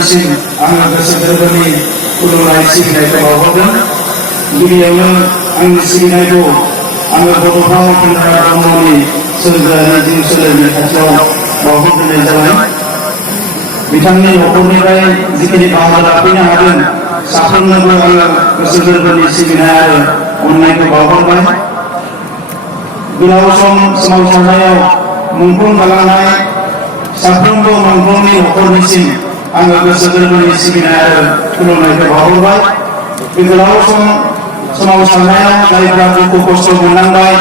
Islamनिसिम आङो गोसो गोरबोनि खुलुमनाय सिबिनायखौ बावहरदों। गिबियावनो आंनि सिबिनायखौ आङो बड'फा उपेन्द्र ब्रह्मनि सोरगोआरि जिउ सोलेरनि खाथियाव बावहरग्रोनाय जाबाय। बिथांनि न'खरनिफ्राय जिखिनि बाहागो लाफैनो हादों साफ्रोमनोबो आङो गोसो गोरबोनि सिबिनाय आरो अननायखौ बावहरबाय। गोलाव सम सोमावसारनायाव मुंख्लं जालांनाय साफ्रोमबो मुंख्लंनि न'खरनिसिम आङो गोसो गोरबोनि सिबिनाय आरो खुलुमनायखौ बावहरबाय। बे गोलाव सम सोमावसारनायाव जायफ्रा दुखु खस्थ' मोननांबाय,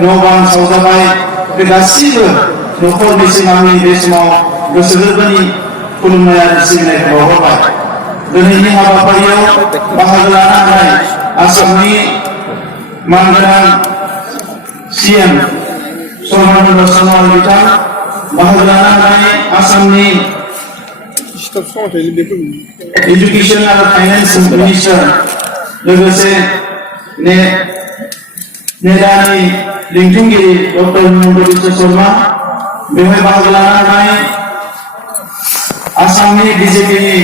न' बां सावजाबाय, बे गासैबो न'खरनिसिम आंनि बे समाव गोसो गोरबोनि खुलुमनाय आरो सिबिनायखौ बावहरबाय। दिनैनि हाबाफारियाव बाहागो लानो हानाय आसामनि मानगोनां सीएम सरकार सोनोवाल बिथां, बाहागो लानो हानाय आसामनि एजुकेशन आरो फाइनेंस मिनिस्टार, लोगोसे नेडानि लिंथुमगिरि डॉक्टर हिमन्त बिश्व शर्मा, बेवहाय बाहागो लानो हानाय आसामनि बीजेपीनि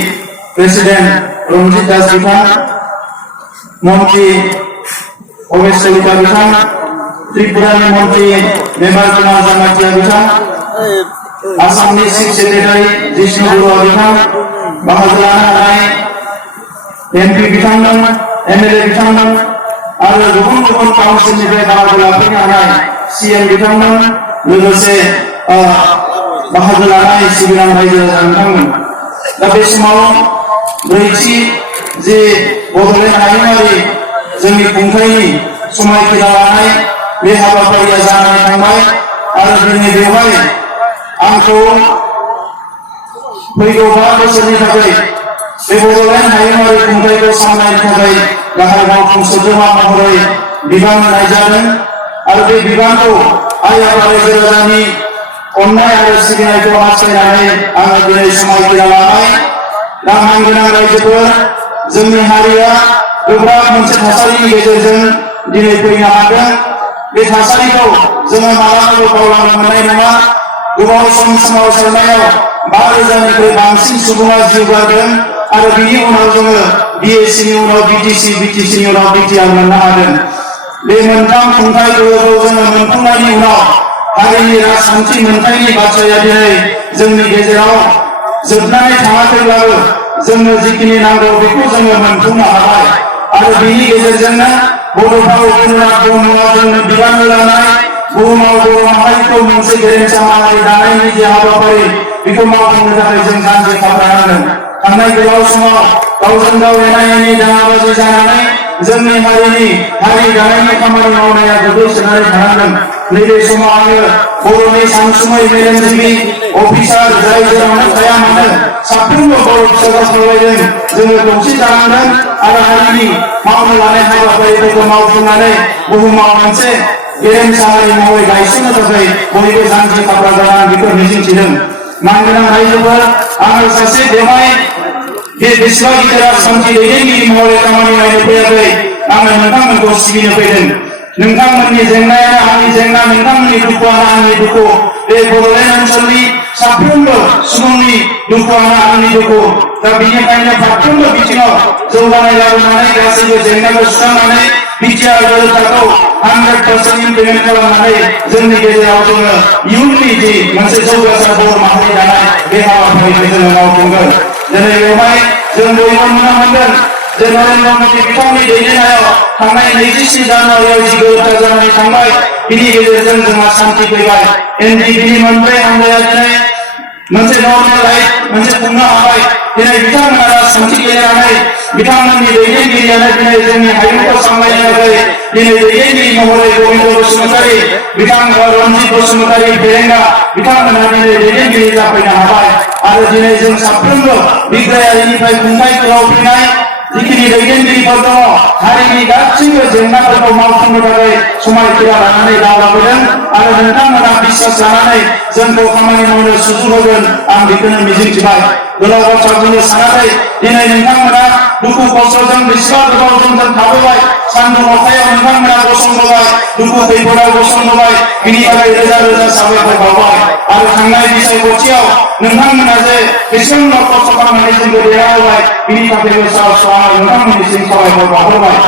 प्रेसिडेंट रंजित दास बिथां, मंत्री अवेश कलिता बिथां, त्रिपुरानि मंत्री मेम्बार कुमार जामातिया बिथां, आसामनि चीफ सेक्रेटारि जिष्णु बरुवा बिथां, बाहागो लानो हानाय एमपि बिथांमोन, एमएलए बिथांमोन आरो गुबुन गुबुन काउन्सिलनिफ्राय बाहागो लाफैनो हानाय सीएम बिथांमोन, लोगोसे बाहागो लानाय सिबिनां रायजो राजा बिथांमोन। दा बे समाव ब्रैथि जे बड'लेण्ड हायुङारि जोंनि खुंथायनि समायखिरा लानाय बे हाबाफारिया जानानै थांबाय आरो दिनै बेवहाय आंखौ फैगौ 5 बोसोरनि थाखाय बे बड'लेण्ड हायुङारि खुंथायखौ सामलायनो थाखाय गाहाय मावफुं सोद्रोमा महरै बिबान होनाय जादों आरो बे बिबानखौ आइ आफा रायजो राजानि अननाय आरो सिबिनायखौ हास्थायनानै आङो दिनै समायखिरा लाबाय। दा मानगोनां रायजोफोर, जोंनि हारिया गोब्राब मोनसे थासारिनि गेजेरजों दिनै फैनो हादों। बे थासारिखौ जोङो मालाबाबो बावलांनो मोननाय नङा। गोबाव सम सोमावसारनायाव 5,000निख्रुइ बांसिन सुबुङा जिउ गारदों आरो बिनि उनाव जोङो बिएससिनि उनाव बिटिसिनि उनाव बिटिआर मोननो हादों। बे मोनथाम खुंथाय गोहोखौ जोङो मोनफुंनायनि उनाव हारिनि राजखान्थि मोनथायनि बाथ्राया दिनै जोंनि गेजेराव जोबनानै थाङाखैब्लाबो जोंनो जिखिनि नांगौ बेखौ जोङो मोनफुंनो हाबाय आरो बिनि गेजेरजोंनो बड'फा उपेन्द्र ब्रह्मआ जोंनो बिबान होलांनाय बुहुमाव बर' माहारिखौ मोनसे गेरेमसा माहारि दानायनि जे हाबाफारि बेखौ मावफुंनो थाखाय जों जानजि खाफ्रानांगोन। थांनाय गोलाव समाव गावजों गाव एना एनि दाङाबाजि जानानै जोंनि हारि दानायनि खामानि मावनाया गोग्लैसोनानै थानांगोन। नैबे समाव आङो बर'नि सानसुमै मेलेमजिबि अफिसार जाय जेरावनो थाया मानो साफ्रोमबो बर' फिसाफोर खावलायदों जोङो खौसे जानांगोन आरो हारिनि मावनो लानाय हाबाफारिफोरखौ मावफुंनानै बुहुमाव मोनसे गेरेमसा हारि महरै गायसननो थाखाय बयबो जानजि खाफ्रा जानानै बेखौ मिजिंथिदों। मानगोनां रायजोफोर, आङो सासे बेवहाय बे बेसेबा गिदिर राजखान्थि दैदेनगिरि महरै खामानि मावनो फैयाखै, आङो नोंथांमोनखौ सिबिनो फैदों। नोंथांमोननि जेंनाया आंनि जेंना, नोंथांमोननि दुखुआनो आंनि दुखु। बे बड'लेण्ड ओनसोलनि साफ्रोमबो सुबुंनि दुखुआनो आंनि दुखु। दा बेनिखायनो फारफ्रोमबो बिथिङाव जौगानाय लाबोनानै गासैबो जेंनाखौ सुस्रांनानै बिटिआर गोरोबथाखौ 100% इमप्लिमेन्ट खालामनानै जोंनि गेजेराव जोङो इयुननि जि मोनसे जौगासार बर' माहारि दानाय बे हाबाफारिखौ जोङो मावफुंगोन। दिनै बेवहाय जों बयबो नुनो मोनदों जे नरेन्द्र मदि बिथांनि दैदेननायाव थांनाय 27 जानुवारियाव जि गोरोबथा जानानै थांबाय, बिनि गेजेरजों जोंहा शान्ति फैबाय। एनडिपिनि मोनब्रै हानजाया दिनै मोनसे नर्मेल लाइफ मोनसे खुंनो हाबाय। दिनै बिथांमोना राजखान्थि गेलेनानै बिथांमोननि दैदेनगिरियानो दिनै जोंनि हायुंखौ सामलायनो थाखाय दिनै दैदेनगिरि महरै गोविंद बसुमतारी, बिथां रन्जित बसुमतारी फेरेंगा बिथांमोना दिनै दैदेनगिरि जाफैनो हाबाय आरो दिनै जों साफ्रोमबो बिग्रायारिनिफ्राय खुंथाय गोलाव फैनाय जिखिनि दैदेनगिरिफोर दङ हारिनि गासैबो जेंनाफोरखौ मावफुंनो थाखाय समायखिरा लानानै दावगाबोदों आरो नोंथांमोना बिश्वास लानानै जोंखौ खामानि मावनो सुजुग होगोन, आं बेखौनो मिजिंथिबाय। गोलाव बाथ्रा बुंनो सानाखै, दिनै नोंथांमोना दुखु खस्थ'जों बेसेबा गोबावजों जों थाबोबाय, सान्दुं अखायाव नोंथांमोना गसंबोबाय, दुखु खैफोदाव गसंबोबाय, बिनि थाखाय रोजा रोजा साबायखर बावबाय आरो थांनाय बिसायख'थियाव नोंथांमोना जे बेसेबां खस्थ' खालामनानै जोंखौ देरहाहोबाय बिनि थाखायबो साबायखर नोंथांमोननिसिम साबायखर बावहरबाय।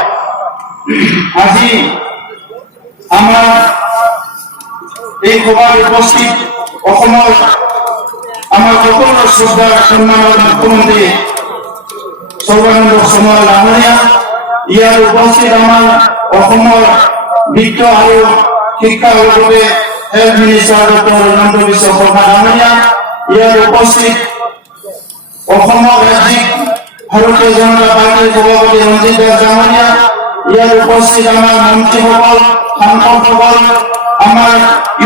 আজি আমাৰ এই সভাত উপস্থিত অসমৰ আমাৰ সকলো শ্ৰদ্ধাৰ সন্মানৰ মুখ্যমন্ত্ৰী সৰ্বানন্দ সোণোৱাল ডাঙৰীয়া, ইয়াৰ উপস্থিত আমাৰ অসমৰ বিত্ত আৰু শিক্ষা বিভাগে health minister doctor Himanta Biswa Sarma ডাঙৰীয়া, ইয়াৰ উপস্থিত অসমৰ ৰাজ্যিক ভাৰতীয় জনতা পাৰ্টিৰ সভাপতি ৰঞ্জিত দাস ডাঙৰীয়া, ইয়াৰ উপস্থিত আমাৰ মন্ত্ৰীসকল, সাংসদসকল, আমাৰ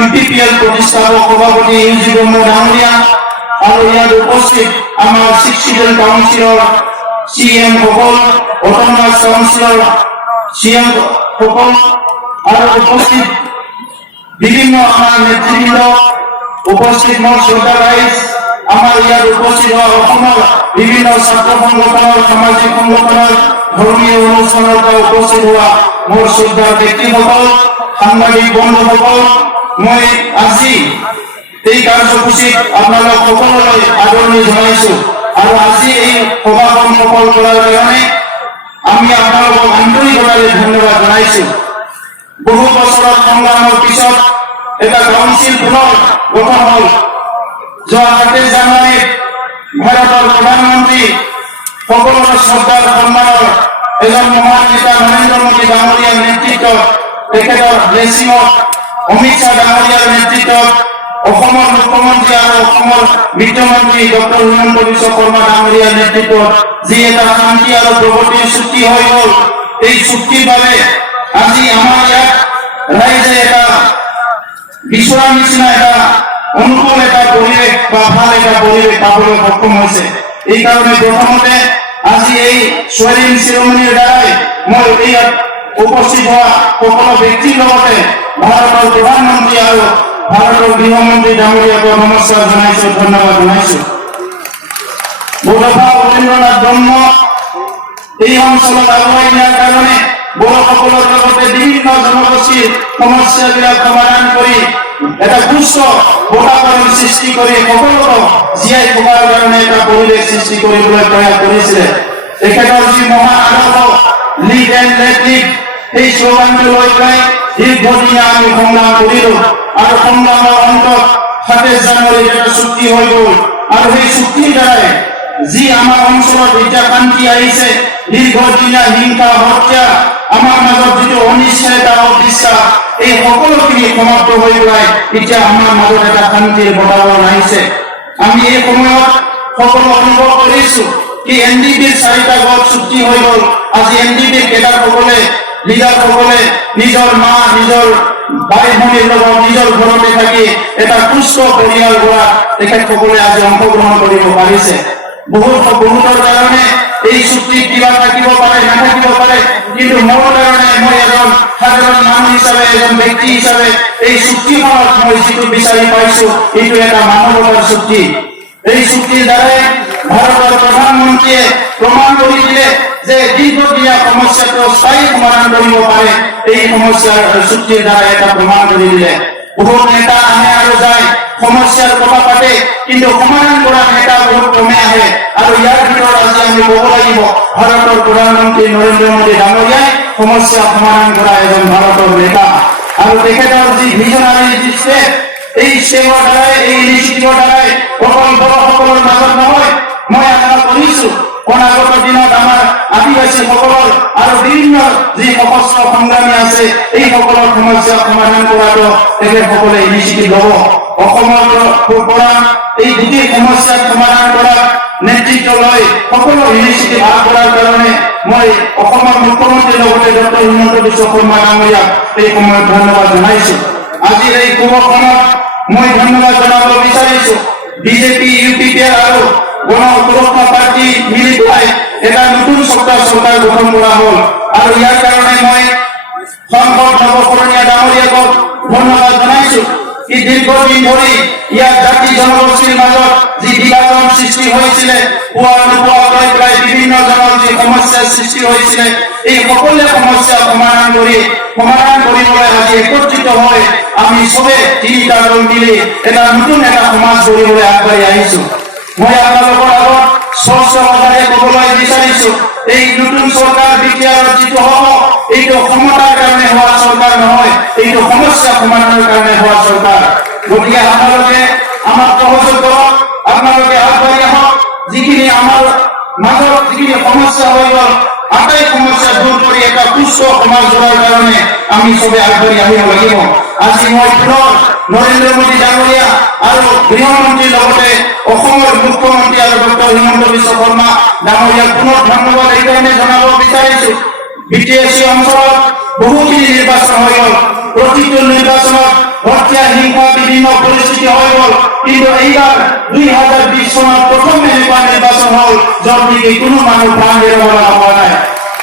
UPPL প্ৰতিষ্ঠাপক সভাপতি ইউজি ব্ৰহ্ম ডাঙৰীয়া আৰু ইয়াত উপস্থিত আমাৰ 60জন কাউন্সিলৰ CM সকল, অট'নমাছ কাউন্সিলৰ CM সকল আৰু উপস্থিত বিভিন্ন আমাৰ নেতৃবৃন্দ, উপস্থিত মোৰ শ্ৰোতা ৰাইজ, আমাৰ ইয়াত উপস্থিত হোৱা অসমৰ বিভিন্ন ছাত্ৰ সংগঠনৰ, সামাজিক সংগঠনৰ, ধৰ্মীয় অনুষ্ঠানৰ পৰা উপস্থিত হোৱা মোৰ শ্ৰদ্ধাৰ ব্যক্তিসকল, সাংবাদিক বন্ধুসকল, মই আজি এই কাৰ্যসূচীত আপোনালোক সকলোলৈ আদৰণি জনাইছো আৰু আজি এই সভাখন সফল কৰাৰ কাৰণে আমি আপোনালোকক আন্তৰিকতাৰে ধন্যবাদ জনাইছো। বহু বছৰৰ সংগ্ৰামৰ পিছত এটা কাউন্সিল পুনৰ গঠন হ'ল। যোৱা 28 জানুৱাৰীত ভাৰতৰ প্ৰধানমন্ত্ৰী সকলোৰে শ্ৰদ্ধাৰ সন্মানৰ এজন মহান নেতা নৰেন্দ্ৰ মোদী ডাঙৰীয়াৰ নেতৃত্বত, তেখেতৰ ব্লেছিঙত, অমিত শ্বাহ ডাঙৰীয়াৰ নেতৃত্বত অসমৰ মুখ্যমন্ত্ৰী আৰু অসমৰ বিত্তমন্ত্ৰী ডক্টৰ হিমন্ত বিশ্ব শৰ্মা ডাঙৰীয়াৰ নেতৃত্বত যি এটা শান্তি আৰু প্ৰগতিৰ চুক্তি হৈ গ'ল, এই চুক্তিৰ বাবে আজি আমাৰ ইয়াত ৰাইজে এটা বিচৰা নিচিনা এটা অনুকূল এটা পৰিৱেশ বা ভাল এটা পৰিৱেশ পাবলৈ সক্ষম হৈছে। এই কাৰণে প্ৰথমতে আজি এই সোয়াৰিং চেৰেমনিৰ দ্বাৰাই মই ইয়াত উপস্থিত হোৱা সকলো ব্যক্তিৰ লগতে ভাৰতৰ প্ৰধানমন্ত্ৰী আৰু ভাৰতৰ গৃহমন্ত্ৰী ডাঙৰীয়াক নমস্কাৰ জনাইছো, ধন্যবাদ জনাইছো। বড়োফা উপেন্দ্ৰনাথ ব্ৰহ্ম এই অঞ্চলত আগুৱাই নিয়াৰ কাৰণে বড়োসকলৰ লগতে বিভিন্ন জনগোষ্ঠীৰ সমস্যাবিলাক সমাধান কৰি এটা সুস্থ বাতাবৰণ সৃষ্টি কৰি সকলোকে জীয়াই থকাৰ কাৰণে এটা পৰিৱেশ সৃষ্টি কৰিবলৈ প্ৰয়াস কৰিছিলে। তেখেতৰ যি মহান আদৰ্শ লিড এণ্ড লেট লিড, সেই শ্লোগানটো লৈ পেলাই দীৰ্ঘদিনীয়া আমি সংগ্ৰাম কৰিলো আৰু সংগ্ৰামৰ অন্তত 27 জানুৱাৰীত এটা চুক্তি হৈ গ'ল আৰু সেই চুক্তিৰ দ্বাৰাই যি আমাৰ অঞ্চলত এতিয়া শান্তি আহিছে, দীৰ্ঘদিনীয়া হিংসা, হত্যা, আমাৰ মাজত যিটো অনিশ্চয়তা, অবিশ্বাস, এই সকলোখিনি সমাপ্ত হৈ পেলাই এতিয়া আমাৰ মাজত এটা শান্তিৰ বাতাবৰণ আহিছে। আমি এই সময়ত সকলো অনুভৱ কৰিছো কি NDPৰ 4টা গোট চুক্তি হৈ গ'ল। আজি NDPৰ কেডাৰসকলে, লিডাৰসকলে নিজৰ মা, নিজৰ ভাই ভনীৰ লগত নিজৰ ঘৰতে থাকি এটা সুস্থ পৰিয়াল গঢ়া তেখেতসকলে আজি অংশগ্ৰহণ কৰিব পাৰিছে। বহুতৰ কাৰণে এই চুক্তিত কিবা থাকিব পাৰে, নাথাকিব পাৰে, কিন্তু মোৰ কাৰণে মই এজন সাধাৰণ মানুহ হিচাপে, এজন ব্যক্তি হিচাপে এই চুক্তিখনত মই যিটো বিচাৰি পাইছো এইটো এটা মানৱতাৰ চুক্তি। এই চুক্তিৰ দ্বাৰাই ভাৰতৰ প্ৰধানমন্ত্ৰীয়ে প্ৰমাণ কৰি দিলে যে দীৰ্ঘদিনীয়া সমস্যাটো স্থায়ী সমাধান কৰিব পাৰে। এই সমস্যাৰ চুক্তিৰ দ্বাৰা এটা প্ৰমাণ কৰি দিলে। বহুত নেতা আহে আৰু যায়, সমস্যাৰ কথা পাতে, কিন্তু সমাধান কৰা নেতা বহুত কমে আহে আৰু ইয়াৰ ভিতৰত আজি আমি ক'ব লাগিব ভাৰতৰ প্ৰধানমন্ত্ৰী নৰেন্দ্ৰ মোদী ডাঙৰীয়াই সমস্যা সমাধান কৰা এজন ভাৰতৰ নেতা আৰু তেখেতৰ যি ভিজনাৰী যি ষ্টেপ, এই ষ্টেপৰ দ্বাৰাই, এই ইনিচিয়েটিভৰ দ্বাৰাই অকল বড়োসকলৰ মাজত নহয়, মই আশা কৰিছো অনাগত দিনত আমাৰ আদিবাসীসকলৰ আৰু বিভিন্ন যি সশস্ত্ৰ সংগ্ৰামী আছে এই সকলৰ সমস্যা সমাধান কৰাটো তেখেতসকলে ইনিচিয়েটিভ ল'ব। অসমৰ পৰা এই গোটেই সমস্যা সমাধান কৰাৰ নেতৃত্ব লৈ সকলো ইনিচিয়েটিভ আগবঢ়াৰ কাৰণে মই অসমৰ মুখ্যমন্ত্ৰীৰ লগতে ডক্টৰ হিমন্ত বিশ্ব শৰ্মা ডাঙৰীয়াক এই সময়ত ধন্যবাদ জনাইছো। আজিৰ এই শুভক্ষণত মই ধন্যবাদ জনাব বিচাৰিছো বিজেপি, UPPL আৰু গণ সুৰক্ষা পাৰ্টি মিলি পেলাই এটা নতুন চৰকাৰ গঠন কৰা হ'ল আৰু ইয়াৰ কাৰণে মই সংসদ নৱকৰণীয়া ডাঙৰীয়াক ধন্যবাদ জনাইছো। কি দীৰ্ঘদিন ধৰি ইয়াত জাতি জনগোষ্ঠীৰ মাজত যি বিভাজন সৃষ্টি হৈছিলে, পোৱা নোপোৱা লৈ পেলাই বিভিন্ন বিভিন্ন ধৰণৰ যি সমস্যাৰ সৃষ্টি হৈছিলে এই সকলো সমস্যা সমাধান কৰিবলৈ আজি একত্ৰিত হৈ আমি সবে তিনিটা দল মিলি এটা নতুন এটা সমাজ গঢ়িবলৈ আগবাঢ়ি আহিছো। মই আপোনালোকৰ আগত স্পষ্ট কথাৰে ক'বলৈ বিচাৰিছো, এই নতুন চৰকাৰ বিটিআৰৰ যিটো হ'ব এইটো ক্ষমতাৰ কাৰণে হোৱা চৰকাৰ নহয়, এইটো সমস্যা সমাধানৰ কাৰণে হোৱা চৰকাৰ। গতিকে আপোনালোকে আমাক সহযোগ কৰক, আপোনালোকে আগবাঢ়ি আহক। যিখিনি আমাৰ মাজত যিখিনি সমস্যা হৈ গ'ল আটাই সমস্যা দূৰ কৰি এটা সুস্থ সমাজ গঢ়াৰ কাৰণে আমি সবে আগবাঢ়ি আহিব লাগিব। আজি মই পুনৰ নৰেন্দ্ৰ মোদী ডাঙৰীয়া আৰু গৃহমন্ত্ৰীৰ লগতে অসমৰ মুখ্যমন্ত্ৰী আৰু ডক্টৰ হিমন্ত বিশ্ব শৰ্মা ডাঙৰীয়াক পুনৰ ধন্যবাদ এইকাৰণে জনাব বিচাৰিছো। বিটিএসি অঞ্চলত বহুখিনি নিৰ্বাচন হৈ গ'ল, প্ৰতিটো নিৰ্বাচনত হত্যা হিংসা বিভিন্ন পৰিস্থিতি হৈ গ'ল, কিন্তু এইবাৰ 2020 চনত প্ৰথম এনেকুৱা নিৰ্বাচন হ'ল য'ত নেকি কোনো মানুহ প্ৰাণ হেৰুৱাব লগা নাই।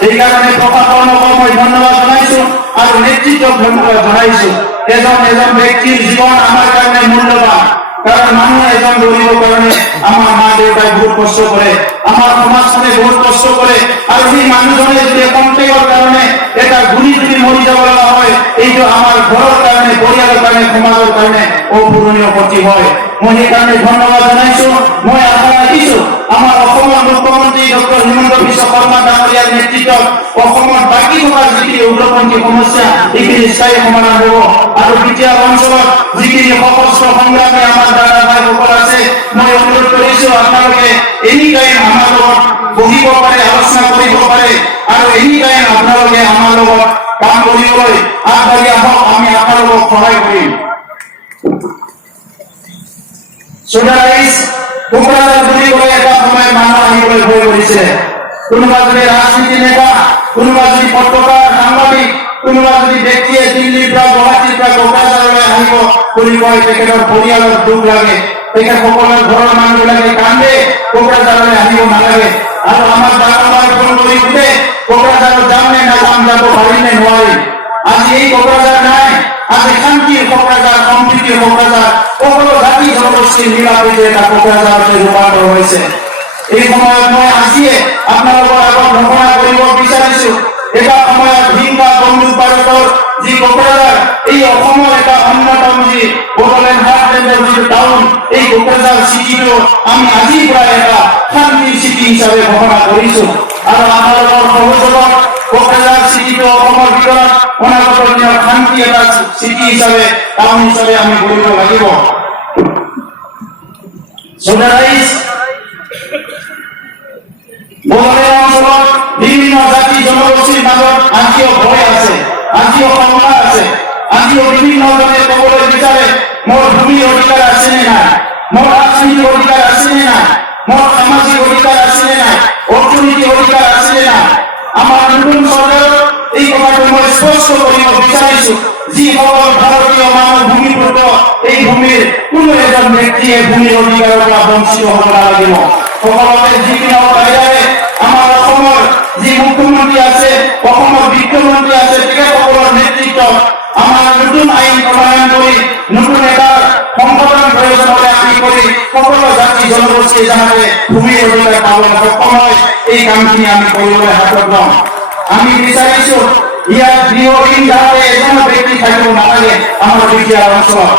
এইকাৰণে প্ৰশাসনক মই ধন্যবাদ জনাইছো আৰু নেতৃত্বক ধন্যবাদ জনাইছো। এজন ব্যক্তিৰ জীৱন আমাৰ কাৰণে মূল্যৱান, কাৰণ মানুহ এজন গঢ়িবৰ কাৰণে আমাৰ মা দেউতাই বহুত কষ্ট কৰে, আমাৰ সমাজখনে বহুত কষ্ট কৰে, আৰু সেই মানুহজনে যদি কণ্টেকৰ কাৰণে এটা গুলি যদি মৰি যাব লগা হয় এইটো আমাৰ ঘৰৰ কাৰণে, পৰিয়ালৰ কাৰণে, সমাজৰ কাৰণে অপূৰণীয় ক্ষতি হয়। মই সেইকাৰণে ধন্যবাদ জনাইছো। মই আশা ৰাখিছো আমাৰ অসমৰ মুখ্যমন্ত্ৰী ডক্টৰ হিমন্ত বিশ্ব শৰ্মা ডাঙৰীয়াৰ নেতৃত্বত অসমত বাকী থকা যিখিনি উগ্ৰপন্থী সমস্যা এইখিনি স্থায়ী সমাধান হ'ব। আৰু বিটিআৰ অঞ্চলত যিখিনি সশস্ত্ৰ সংগ্ৰামী আমাৰ দাদা ভাইসকল আছে, মই অনুৰোধ কৰিছো আপোনালোকে এনি টাইম আমাৰ লগত বহিব পাৰে, আলোচনা কৰিব পাৰে, আৰু এনি টাইম আপোনালোকে আমাৰ লগত কাম কৰিবলৈ আগবাঢ়ি আহক। আমি আপোনালোকক সহায় কৰিম। কোকৰাঝাৰ বুলি ক'লে এটা সময় মানুহ আহিবলৈ ভয় কৰিছিলে। কোনোবা যদি ৰাজনীতি নেতা, কোনোবা যদি পত্ৰকাৰ, সাংবাদিক, কোনোবা যদি ব্যক্তিয়ে দিল্লীৰ পৰা গুৱাহাটীৰ পৰা কোকৰাঝাৰলৈ আহিব বুলি কয় তেখেতৰ পৰিয়ালৰ দুখ লাগে, তেখেতসকলৰ ঘৰৰ মানুহবিলাকে কান্দে, কোকৰাঝাৰলৈ আহিব নালাগে। আৰু আমাৰ ডাঙৰ ফোন কৰি সোধে কোকৰাঝাৰত যাম নে নাযাম, যাব পাৰিম নে নোৱাৰিম। আজি এই কোকৰাঝাৰ নাই, আজি শান্তিৰ কোকৰাঝাৰ, সম্প্ৰীতিৰ কোকৰাঝাৰ, সকলো জাতি জনগোষ্ঠীৰ মিলাপ্ৰীতি এটা কোকৰাঝাৰলৈ ৰূপান্তৰ হৈছে। এই সময়ত মই আজিয়ে আপোনালোকৰ আগত ঘোষণা কৰিব বিচাৰিছো, এটা সময়ত হিংসা বন্ধু ভাৰতৰ যি কোকৰাঝাৰ, এই অসমৰ এটা অন্যতম যি বড়োলেণ্ড হাৰ্টলেণ্ডৰ যি টাউন, এই কোকৰাঝাৰ চিটিটো আমি আজিৰ পৰা এটা শান্তিৰ চিটি হিচাপে ঘোষণা কৰিছো। আৰু আপোনালোকৰ সহযোগত কোকৰাঝাৰ চিটিটো অসমৰ ভিতৰত অনাগত দিনত শান্তি এটা চিটি হিচাপে, টাউন হিচাপে আমি গঢ়িব লাগিব। বড়োলেণ্ড অঞ্চলত বিভিন্ন জাতি জনগোষ্ঠীৰ মাজত আজিও ভয় আছে, আজিও শংকা আছে, আজিও বিভিন্নজনে ক'বলৈ বিচাৰে মোৰ ভূমিৰ অধিকাৰ আছে নে নাই, মোৰ ৰাজনৈতিক অধিকাৰ আছে নে নাই, মোৰ সামাজিক অধিকাৰ আছে নে নাই, অৰ্থনৈতিক অধিকাৰ আছে নে নাই। আমাৰ নতুন চৰকাৰৰ এই কথাটো মই স্পষ্ট কৰিব বিচাৰিছো, যিসকল ভাৰতীয় মানুহ ভূমিপুত্ৰ, এই ভূমিৰ কোনো এজন ব্যক্তিয়ে ভূমিৰ অধিকাৰৰ পৰা বঞ্চিত হ'ব নালাগিব। সকলোতে যিকোনো বাহিৰে আমাৰ অসমৰ যি মুখ্যমন্ত্ৰী আছে, অসমৰ বিত্তমন্ত্ৰী আছে, তেখেতসকলৰ নেতৃত্বত আমাৰ নতুন আইন প্ৰণয়ন কৰি নতুন এটা সংশোধন প্ৰয়োজন হ'লে আমি কৰি সকলো জাতি জনগোষ্ঠী যাতে ভূমিৰ অধিকাৰ পাবলৈ সক্ষম হয়, এই কামখিনি আমি কৰিবলৈ হাতত ল'ম। আমি বিচাৰিছো ইয়াত গৃহহীন যাতে এজনো ব্যক্তি থাকিব নালাগে আমাৰ বিটিআৰ অঞ্চলত।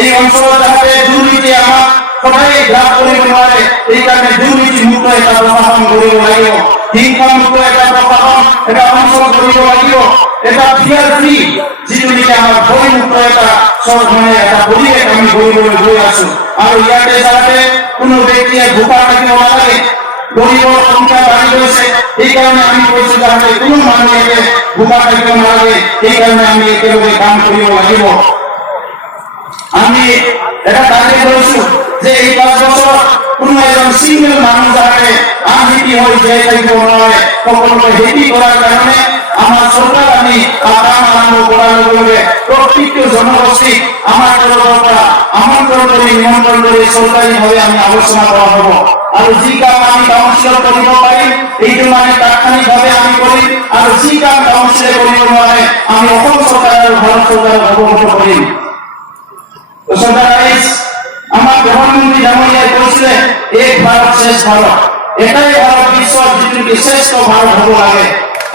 এই অঞ্চলত যাতে দুৰ্নীতি আমাক সদায় গ্ৰাস কৰিব নোৱাৰে, এইকাৰণে দুৰ্নীতিমুক্ত এটা প্ৰশাসন কৰিব লাগিব, হিংসামুক্ত এটা প্ৰশাসন, এটা অঞ্চল কৰিব লাগিব, এটা ফিয়াৰ ফ্ৰী, যিটো নেকি আমাৰ ভয়মুক্ত এটা এটা পৰিৱেশ আমি গঢ়িবলৈ গৈ আছো। আৰু ইয়াতে যাতে কোনো ব্যক্তিয়ে ভোকা থাকিব নালাগে। গরিবর সংখ্যা বাড়ি গৈছে, এই কারণে আমি কৈছো যাতে কোনো মানুহে ভোকা থাকিব নালাগে, এই কারণে আমি একেলগে কাম কৰিব লাগিব। আমি এটা দাবী কৰিছো যে এই 5 বছৰ কোনো এজন সিঙ্গল মানুহ যাতে আনহিতি হৈ জীয়াই থাকিব নোৱাৰে, সকলোকে হেতি কৰাৰ কাৰণে আমাৰ চৰকাৰ আমি কাম আৰম্ভ কৰাৰ লগে প্ৰত্যেকটো জনগোষ্ঠীক আমাৰ তৰফৰ পৰা আমন্ত্ৰণ কৰি নিমন্ত্ৰণ কৰি চৰকাৰীভাৱে আমি আলোচনা কৰা হ'ব। আৰু যি কাম আমি কাউন্সিলত কৰিব পাৰিম এইটো মানে তাৎক্ষণিকভাৱে আমি কৰিম, আৰু যি কাম কাউন্সিলে কৰিব নোৱাৰে আমি অসম চৰকাৰ আৰু ভাৰত চৰকাৰক অৱগত কৰিম। আমাৰ প্ৰধানমন্ত্ৰী ডাঙৰীয়াই কৈছিলে এক ভাৰত শ্ৰেষ্ঠ ভাৰত, এটাই ভাৰত বিশ্ব বিশ্বৰ যিটো শ্ৰেষ্ঠ ভাৰত হ'ব লাগে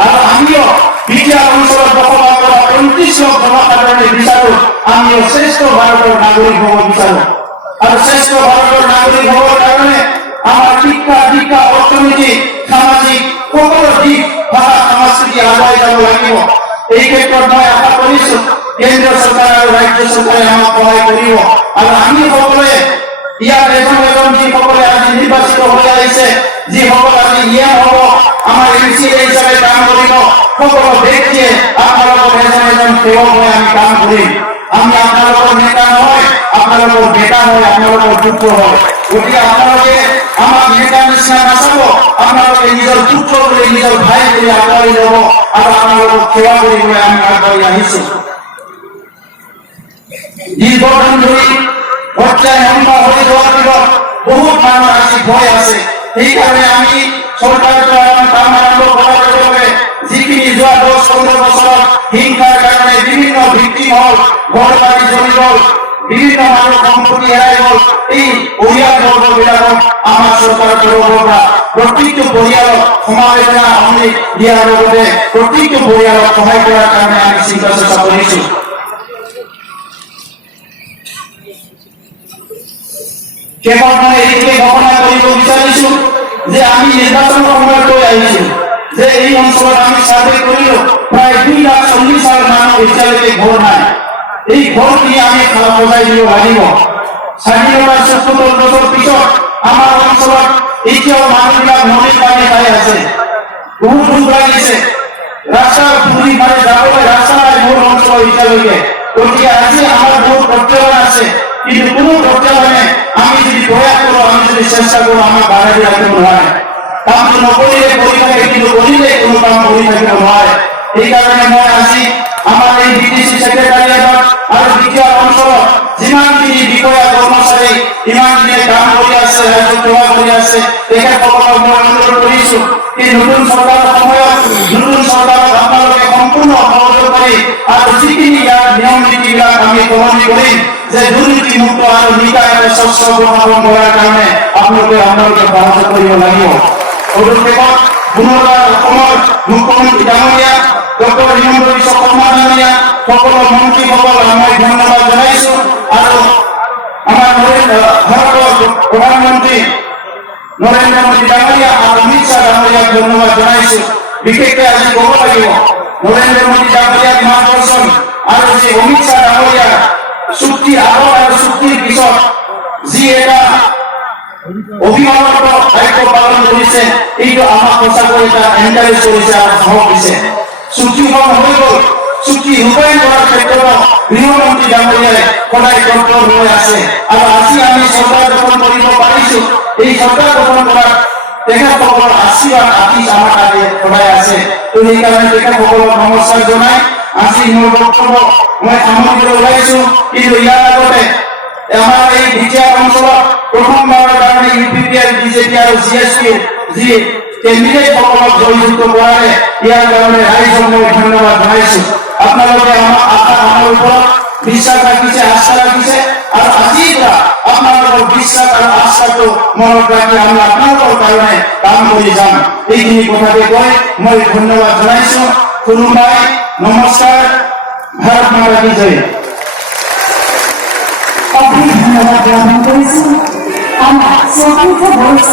আৰু আমিও বিটিআৰ অঞ্চলত বসবাস কৰা 35 লাখ জনসাধাৰণে বিচাৰো আমিও শ্ৰেষ্ঠ ভাৰতৰ নাগৰিক হ'ব বিচাৰো আৰু শ্ৰেষ্ঠ ভাৰতৰ নাগৰিক হ'বৰ কাৰণে আমাৰ শিক্ষা দীক্ষা অৰ্থনীতি সামাজিক সকলো দিশ ভাষা সংস্কৃতি আগুৱাই যাব লাগিব এই ক্ষেত্ৰত মই আশা কৰিছো কেন্দ্ৰীয় চৰকাৰ আৰু ৰাজ্য চৰকাৰে আমাক সহায় কৰিব আৰু আমি সকলোৱে ইয়াৰ এজন যিসকলে আজি নিৰ্বাচিত হৈ আহিছে যিসকল আজি ইয়াৰ হ'ব আমাৰ এমচিএ হিচাপে কাম কৰিব সকলো ব্যক্তিয়ে আপোনালোকৰ এজন সেৱক হৈ আমি কাম কৰিম আমি আপোনালোকৰ নেতা নহয় আপোনালোকৰ বেটা হয় আপোনালোকৰ পুত্ৰ হয় গতিকে আপোনালোকে আমাক নেতা নিচিনা নাচাব আপোনালোকে নিজৰ পুত্ৰ বুলি নিজৰ ভাই বুলি আগবাঢ়ি যাব আৰু আপোনালোকক সেৱা কৰিবলৈ আমি আগবাঢ়ি আহিছো দীৰ্ঘদিন ধৰি পৰ্যায় সম্ভৱ হৈ যোৱাৰ পিছত বহুত মানুহৰ আজি ভয় আছে সেইকাৰণে আমি চৰকাৰৰ কাম আৰম্ভ কৰাৰ লগে লগে যিখিনি যোৱা 10-15 বছৰত হিংসাৰ কাৰণে বিভিন্ন ভিত্তিম হ'ল ঘৰ বাৰী জ্বলি গ'ল বিভিন্ন মানুহ সম্পত্তি হেৰাই গ'ল এই পৰিয়াল বৰ্গবিলাকক আমাৰ চৰকাৰৰ তৰফৰ পৰা প্ৰত্যেকটো পৰিয়ালক সমবেদনা আমি দিয়াৰ লগতে প্ৰত্যেকটো পৰিয়ালক সহায় কৰাৰ কাৰণে আমি চিন্তা চৰ্চা কৰিছো কেৱল মই এইটোৱে ঘোষণা কৰিব বিচাৰিছো যে আমি নিৰ্বাচনৰ সময়ত কৈ আহিছো যে এই অঞ্চলত আমি সাৰ্ভে কৰিলো প্ৰায় 2,40,000 মানুহ এতিয়ালৈকে ঘৰ নাই এই ঘৰখিনি আমি সজাই দিব লাগিব স্বাধীনতাৰ ৭০ বছৰ পিছত আমাৰ অঞ্চলত এতিয়াও মানুহবিলাক নদীৰ পানী খাই আছে বহুত দুখ লাগিছে ৰাস্তাৰ পুৰি মাৰি যাবলৈ ৰাস্তা নাই মোৰ অঞ্চল এতিয়ালৈকে গতিকে আজি আমাৰ বহুত প্ৰত্যাহ্বান আছে কিন্তু কোনো প্ৰত্যাহ্বানে আমি যদি প্ৰয়াস কৰো আমি যদি চেষ্টা কৰো আমাৰ বাধা দি ৰাখিব নোৱাৰে কামটো নকৰিলে কৰি থাকে কিন্তু কৰিলে কোনো কাম কৰি থাকিব নোৱাৰে সেইকাৰণে মই আজি আমাৰ এই বিটিচি ছেক্ৰেটাৰিয়েটত আৰু বিটিআৰ অঞ্চলত যিমানখিনি বিষয়া কৰ্মচাৰী ইমানখিনি কাম কৰি আছে ৰাইজক সেৱা কৰি আছে তেখেতসকলক মই অনুৰোধ কৰিছো এই নতুন চৰকাৰৰ সময়ত নতুন চৰকাৰক আপোনালোকে সম্পূৰ্ণ সহযোগ কৰি আৰু যিখিনি ইয়াৰ নিয়ম নীতিবিলাক আমি সলনি কৰিম যে দুৰ্নীতিমুক্ত আৰু নিকায় স্বচ্ছ উপস্থাপন কৰাৰ কাৰণে আপোনালোকে সহযোগ কৰিব লাগিব অভিষেকত পুনৰবাৰ অসমৰ মুখ্যমন্ত্ৰী ডাঙৰীয়া ডক্টৰ হিমন্ত বিশ্ব শৰ্মা ডাঙৰীয়া সকলো মন্ত্ৰীসকল মই ধন্যবাদ জনাইছো আৰু আমাৰ ভাৰতৰ প্ৰধানমন্ত্ৰী নৰেন্দ্ৰ মোদী ডাঙৰীয়া আৰু অমিত শ্বাহ ডাঙৰীয়াক ধন্যবাদ জনাইছো বিশেষকৈ আজি ক'ব লাগিব নৰেন্দ্ৰ মোদী ডাঙৰীয়াক মাৰ্গদৰ্শন আৰু যি অমিত শ্বাহ ডাঙৰীয়া চুক্তিৰ আগত আৰু চুক্তিৰ পিছত যি এটা অভিভাৱকৰ দায়িত্ব পালন কৰিছে এইটো আমাক সঁচাকৈ এটা এনকাৰেজ কৰিছে আৰু সাহস দিছে চুক্তিখন হৈ গ'ল চুক্তি ৰূপায়ণ কৰাৰ ক্ষেত্ৰত গৃহমন্ত্ৰী ডাঙৰীয়াই সদায় তৎপৰ হৈ আছে আৰু আজি আমি চৰকাৰ গঠন কৰিব পাৰিছো এই চৰকাৰ গঠন কৰাৰ তেখেতসকলৰ আশীৰ্বাদ আশীষ আমাৰ তাতে সদায় আছে তো সেইকাৰণে তেখেতসকলক নমস্কাৰ জনাই আজি মোৰ বক্তব্য মই সামৰিবলৈ ওলাইছো কিন্তু ইয়াৰ আগতে আমাৰ এই বিটিআৰ অঞ্চলত প্ৰথমবাৰৰ কাৰণে ইউপিপিএল বিজেপি আৰু জিএছপি যি কেন্দ্ৰীয়সকলক জয়যুক্ত কৰাৰে ইয়াৰ কাৰণে ৰাইজক মই ধন্যবাদ জনাইছো আপোনালোকে আমাৰ ওপৰত বিশ্বাস ৰাখিছে আস্থা ৰাখিছে আৰু আজিৰ পৰা আপোনালোকৰ বিশ্বাস আৰু আস্থাটো মনত ৰাখি আমি আপোনালোকৰ কাৰণে কাম কৰি যাম এইখিনি কথাকে কৈ মই ধন্যবাদ জনাইছো কোনোবাই নমস্কাৰ ভাৰত মাতা কি জয় ধন্যবাদ জ্ঞাপন কৰিছো আমাৰ চতুৰ্থ বৰ্ষ